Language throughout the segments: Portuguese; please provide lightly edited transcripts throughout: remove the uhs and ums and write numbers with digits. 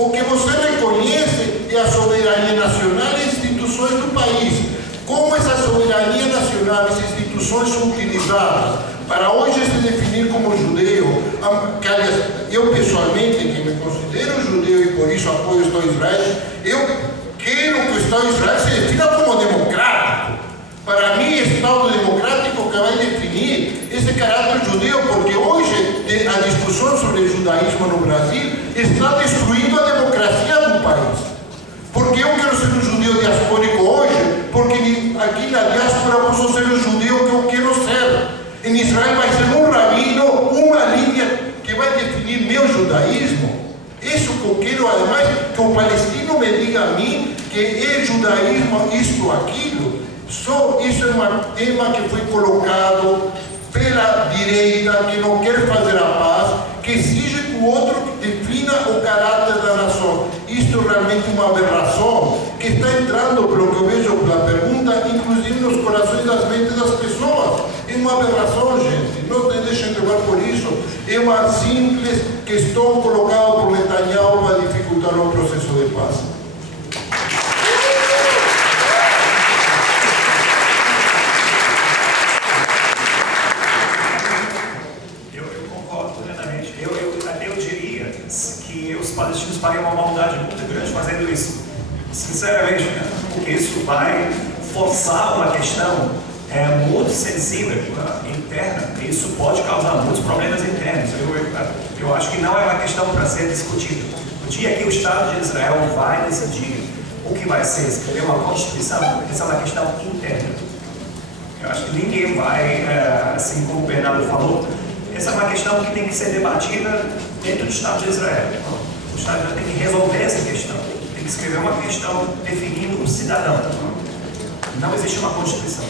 O que você reconhece é a soberania nacional e instituições do país. Como essa soberania nacional e as instituições são utilizadas para hoje se definir como judeu, que aliás, eu pessoalmente, que me considero judeu e por isso apoio o Estado de Israel, eu quero que o Estado de Israel se defina como democrático. Para mim, Estado democrático que vai definir esse caráter judeu, porque hoje a discussão sobre o judaísmo no Brasil está destruindo a democracia do país. Porque eu quero ser um judeu diaspórico hoje, porque aqui na diáspora posso ser o judeu que eu quero ser. Em Israel vai ser um rabino, uma linha que vai definir meu judaísmo. Isso que eu quero, ademais, que o palestino me diga a mim que é judaísmo isto ou aquilo. Só isso é um tema que foi colocado pela direita, que não quer fazer a paz, que exige que o outro defina o caráter da nação. Isto é realmente uma aberração que está entrando, pelo que eu vejo pela pergunta, inclusive nos corações e nas mentes das pessoas. É uma aberração, gente. Não se deixem levar por isso. É uma simples questão colocada por Netanyahu para dificultar o processo de paz. Os palestinos fariam uma maldade muito grande fazendo isso, sinceramente, porque isso vai forçar uma questão muito sensível interna, e isso pode causar muitos problemas internos. Eu acho que não é uma questão para ser discutida. O dia que o Estado de Israel vai decidir o que vai ser escrever uma Constituição, essa é uma questão interna. Eu acho que ninguém vai, assim como o Bernardo falou, essa é uma questão que tem que ser debatida dentro do Estado de Israel. O Estado tem que resolver essa questão, tem que escrever uma questão definindo o cidadão. Não existe uma Constituição.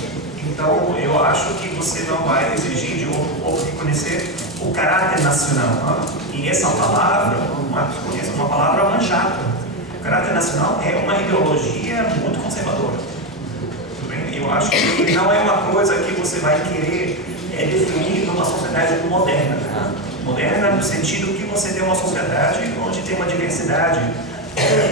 Então, eu acho que você não vai exigir de outro povo reconhecer o caráter nacional. E essa palavra, uma palavra manjada. O caráter nacional é uma ideologia muito conservadora. Eu acho que não é uma coisa que você vai querer definir numa sociedade moderna. Moderna no sentido que você tem uma sociedade onde tem uma diversidade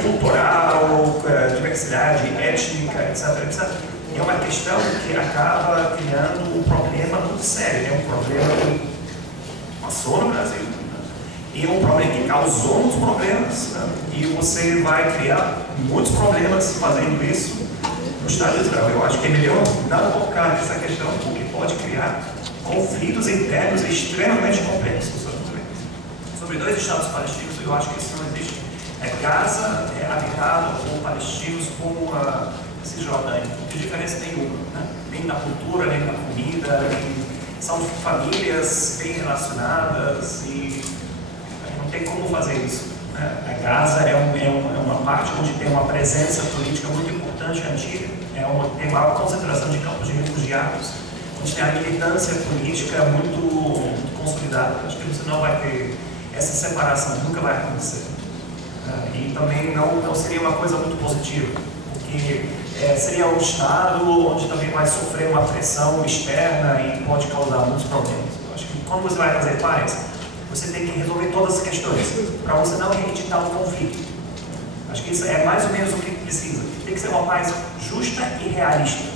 cultural, diversidade étnica, etc, etc. É uma questão que acaba criando um problema muito sério. É um problema que passou no Brasil. E é um problema que causou muitos problemas. E você vai criar muitos problemas fazendo isso no Estado de Israel. Eu acho que é melhor não focar nessa questão, porque pode criar conflitos internos extremamente complexos. Sobre dois estados palestinos, eu acho que isso não existe. Gaza é habitado por palestinos como a Cisjordânia. Não tem diferença nenhuma, né? Nem na cultura, nem na comida, são famílias bem relacionadas e não tem como fazer isso. Né? Gaza é uma parte onde tem uma presença política muito importante, antiga, tem uma concentração de campos de refugiados, onde tem a militância política muito consolidada. Acho que você não vai ter essa separação, nunca vai acontecer. E também não seria uma coisa muito positiva, porque seria um Estado onde também vai sofrer uma pressão externa e pode causar muitos problemas. Eu acho que quando você vai fazer paz, você tem que resolver todas as questões, para você não reeditar um conflito. Acho que isso é mais ou menos o que precisa. Tem que ser uma paz justa e realista.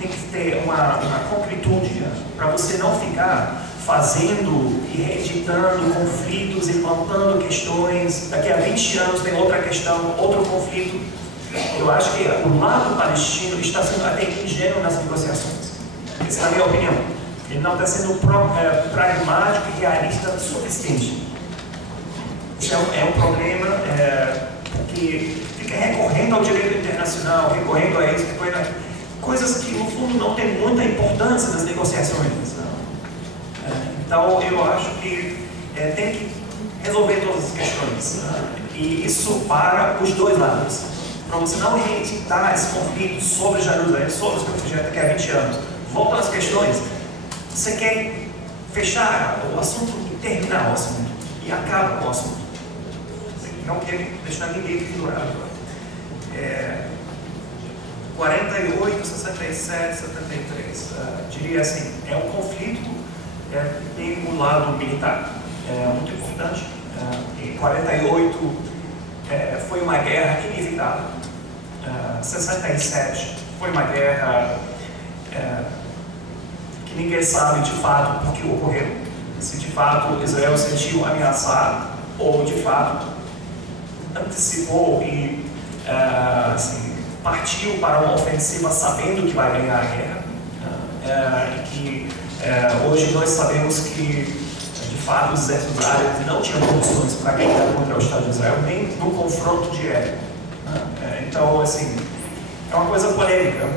Tem que ter uma concretude, para você não ficar fazendo e reeditando conflitos e levantando questões. Daqui a 20 anos tem outra questão, outro conflito. Eu acho que o lado palestino está sendo até ingênuo nas negociações. Essa é a minha opinião. Ele não está sendo pragmático e realista o suficiente. Isso é um problema, porque fica recorrendo ao direito internacional, recorrendo a isso, recorrendo a coisas que no fundo não tem muita importância nas negociações. Então eu acho que tem que resolver todas as questões, e isso para os dois lados, para você não reeditar esse conflito sobre Jerusalém, sobre os refugiados daqui a 20 anos. Volta às questões. Você quer fechar o assunto e terminar o assunto, e acaba com o assunto. Não quer deixar ninguém pendurado. 48, 67, 73, diria assim, é um conflito que tem um lado militar muito importante. Em 48 foi uma guerra inevitável. 67 foi uma guerra que ninguém sabe de fato por que ocorreu. Se de fato Israel se sentiu ameaçado ou de fato antecipou e assim, partiu para uma ofensiva sabendo que vai ganhar a guerra. E que hoje nós sabemos que de fato os exércitos árabes não tinham condições para ganhar contra o Estado de Israel, nem no confronto direto. Então, assim, é uma coisa polêmica,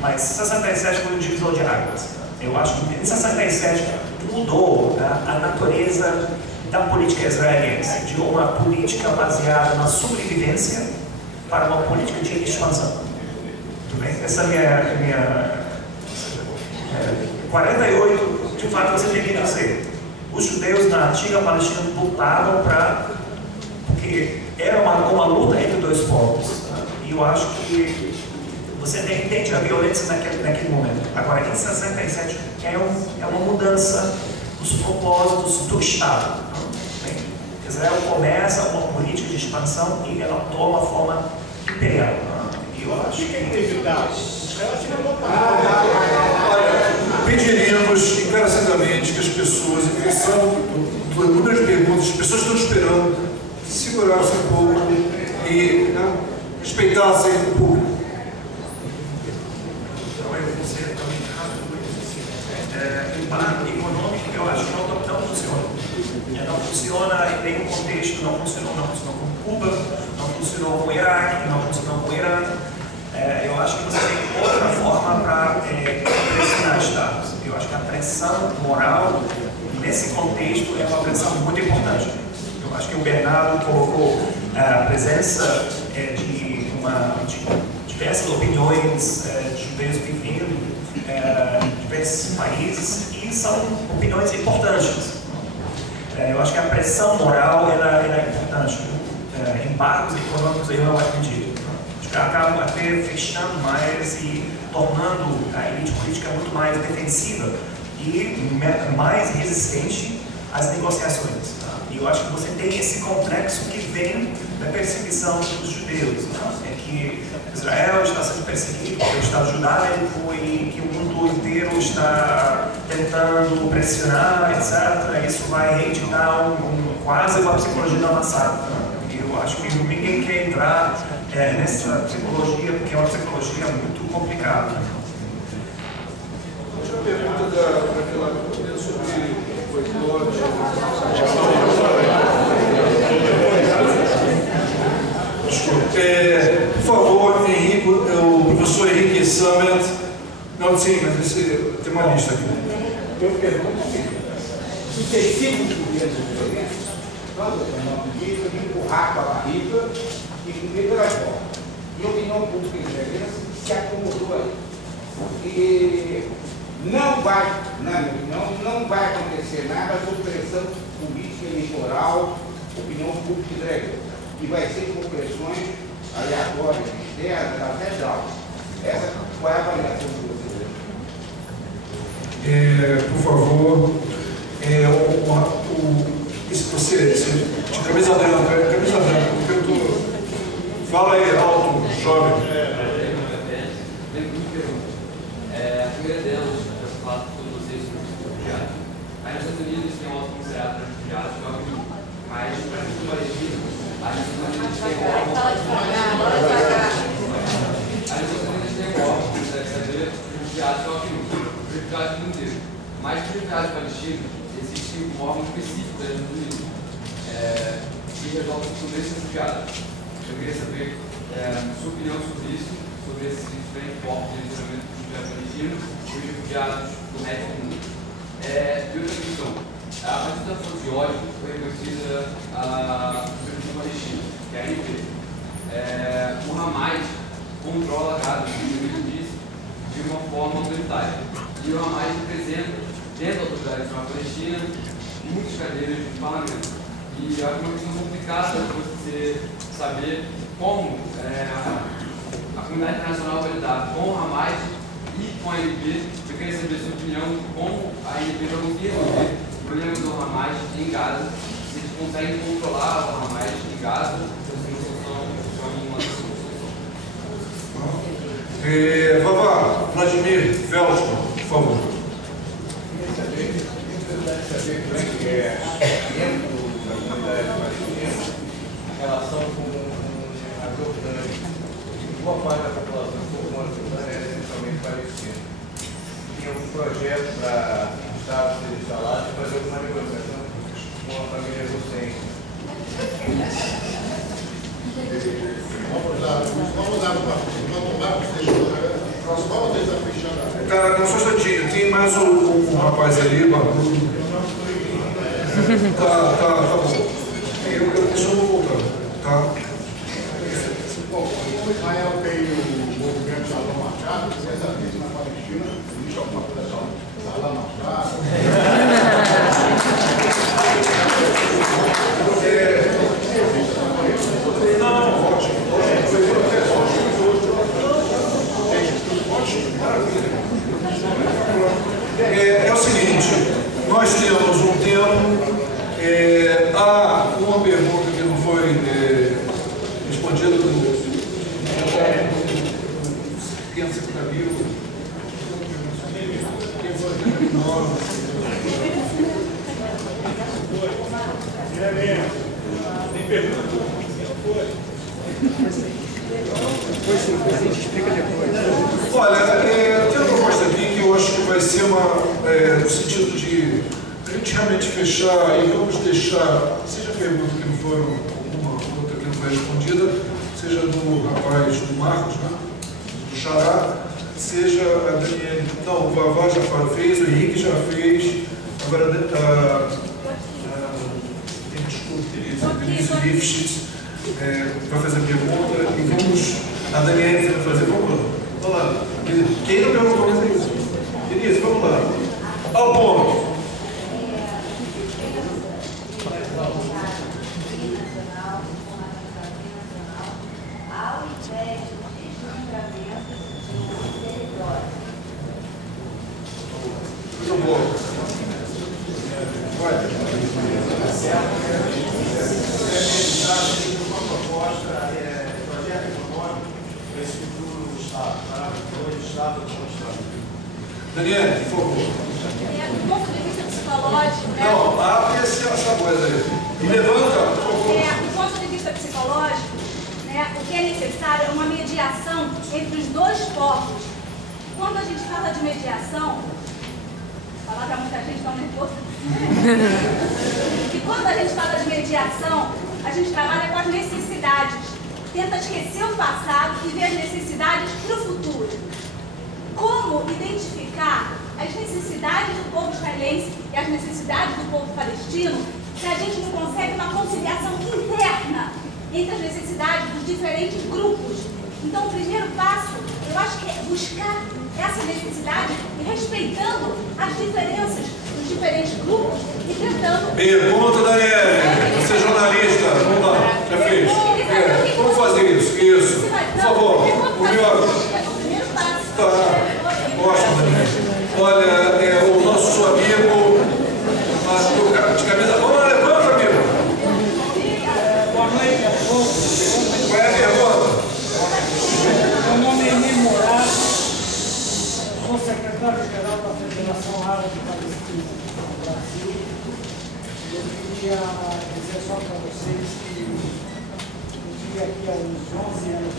mas 67 foi um divisor de águas. Eu acho que em 67 mudou a natureza da política israelense, de uma política baseada na sobrevivência para uma política de expansão. Tudo bem? Essa é a minha 48, de fato, você tem que dizer, os judeus na antiga Palestina lutavam porque era uma luta entre dois povos. E eu acho que você entende a violência naquele momento. Agora, em 67, é uma mudança dos propósitos do Estado. Israel começa uma política de expansão e ela toma forma imperial. E eu acho que pediríamos encarecidamente que as pessoas, em função do número de perguntas, as pessoas estão esperando, segurassem um pouco e respeitassem o público. Então, eu vou ser também rápido. Embargo econômico, eu acho que não funciona. Não funciona em nenhum contexto, não funcionou com Cuba, não funcionou com o Iraque, não funcionou com o Irã. Eu acho que você tem outra forma para pressionar Estados. Eu acho que a pressão moral, nesse contexto, é uma pressão muito importante. Eu acho que o Bernardo colocou a presença de diversas opiniões de judeus vivendo em diversos países, e são opiniões importantes. Eu acho que a pressão moral ela é importante. Embargos econômicos eu não acredito. Acho que acabam até fechando mais e tornando a elite política muito mais defensiva e mais resistente às negociações. E eu acho que você tem esse complexo que vem da perseguição dos judeus. É que Israel está sendo perseguido pelo Estado judaico e que o mundo inteiro está tentando pressionar, etc. Isso vai reincitar quase uma psicologia da massacre. E eu acho que ninguém quer entrar nessa psicologia, porque é uma psicologia muito complicada. Outra pergunta daquela sobre boicote. Por favor, Henrique, o professor Henrique Summit. Não, sim, mas tem uma lista aqui. Eu pergunto assim, os tecidos do governo diferentes, quando eu digo de empurrar com a barriga e comer pelas portas. E a opinião pública israelense se acomodou aí. E não vai, na minha opinião, não vai acontecer nada sob pressão política eleitoral, opinião pública israelense. E vai ser por pressões aleatórias, externas, até jogos. Essa qual é a avaliação de vocês? Por favor, você de camisa branca, fala aí alto, jovem. A primeira delas, eu falo com vocês sobre os refugiados. Aí nos Estados Unidos tem um alto comissariado para refugiados, que é o que mais para o Palestina. Aí nos Estados Unidos tem um órgão para saber refugiados, que é o que refugiados do mundo inteiro. Mas para refugiados palestinos, existe um órgão específico dos Estados Unidos que resolve sobre esses refugiados. Eu queria saber sua opinião sobre isso, sobre esses diferentes formas de relacionamento com os refugiados palestinos e os refugiados do resto do mundo. E outra questão, a manifestação de ódio foi reconhecida pelo Palestina, que é a ANP. O Hamas controla Gaza, como eu disse, de uma forma autoritária. E o Hamas representa, dentro da autoridade nacional palestina, muitas cadeiras de parlamento. E é uma questão complicada você saber como a comunidade internacional vai lidar com o Hamas e com a ANP. Eu queria saber a sua opinião de como a ANP vai conseguir resolver o problema do Hamas em Gaza, se eles conseguem controlar o Hamas em Gaza, Vavá, Vladimir Veltman, por favor. Queria saber como é que é dentro da comunidade palestina a relação com a Jordânia. Boa parte da população que formou a Jordânia era essencialmente palestina. Tinha um projeto para o Estado ser instalado e fazer uma negociação com a família Hussein. Vamos tentar fechar. Cara, não só um instantinho, tem mais um rapaz ali, barbudo. Tá bom. Deixa eu voltar, tá? Bom, como Israel tem o movimento Shalom Machado, exatamente na Palestina, existe alguma coisa Shalom Machado. É o seguinte, nós temos um tempo, há uma pergunta que não foi respondida por 550 mil. Tem pergunta? A gente explica depois. Olha, tem uma proposta aqui que eu acho que vai ser no sentido de a gente realmente fechar e vamos deixar, seja a pergunta que não foi, alguma outra que não foi respondida, seja do rapaz do Marcos, né, do Xará, seja a Daniele, não, o Vavá já fez, o Henrique já fez, agora Denise Lifshitz vai fazer a pergunta e vamos, a Daniele vai fazer, vamos lá. Quem não perguntou mais é isso? Denise, vamos lá. Ao ponto. Muito bom. Vai. Uma proposta, projeto econômico para esse futuro Estado, para o Estado do Estado. Daniele, por favor. Do ponto de vista psicológico, né? Não, abre essa coisa aí. E levanta, por favor. Do ponto de vista psicológico, né, o que é necessário é uma mediação entre os dois povos. Quando a gente fala de mediação, falar para muita gente, não nervoso. E quando a gente fala de mediação, a gente trabalha com as necessidades. Tenta esquecer o passado e ver as necessidades para o futuro. Como identificar as necessidades do povo israelense e as necessidades do povo palestino se a gente não consegue uma conciliação interna entre as necessidades dos diferentes grupos? Então, o primeiro passo, eu acho que é buscar essa necessidade e respeitando as diferenças dos diferentes grupos e tentando... Pergunta, Daniele. Você é jornalista. Vamos lá. Já fez. Vamos fazer isso. Isso. Por favor. O primeiro passo. Tá. Ótimo, Daniele. Olha, o nosso amigo de camisa... Vamos, levanta, amigo. Boa noite. Qual é a pergunta? Meu nome é Emir Moraes, sou secretário-geral da Federação Árabe Palestina do Brasil. Eu queria dizer só para vocês que eu tive aqui há uns 11 anos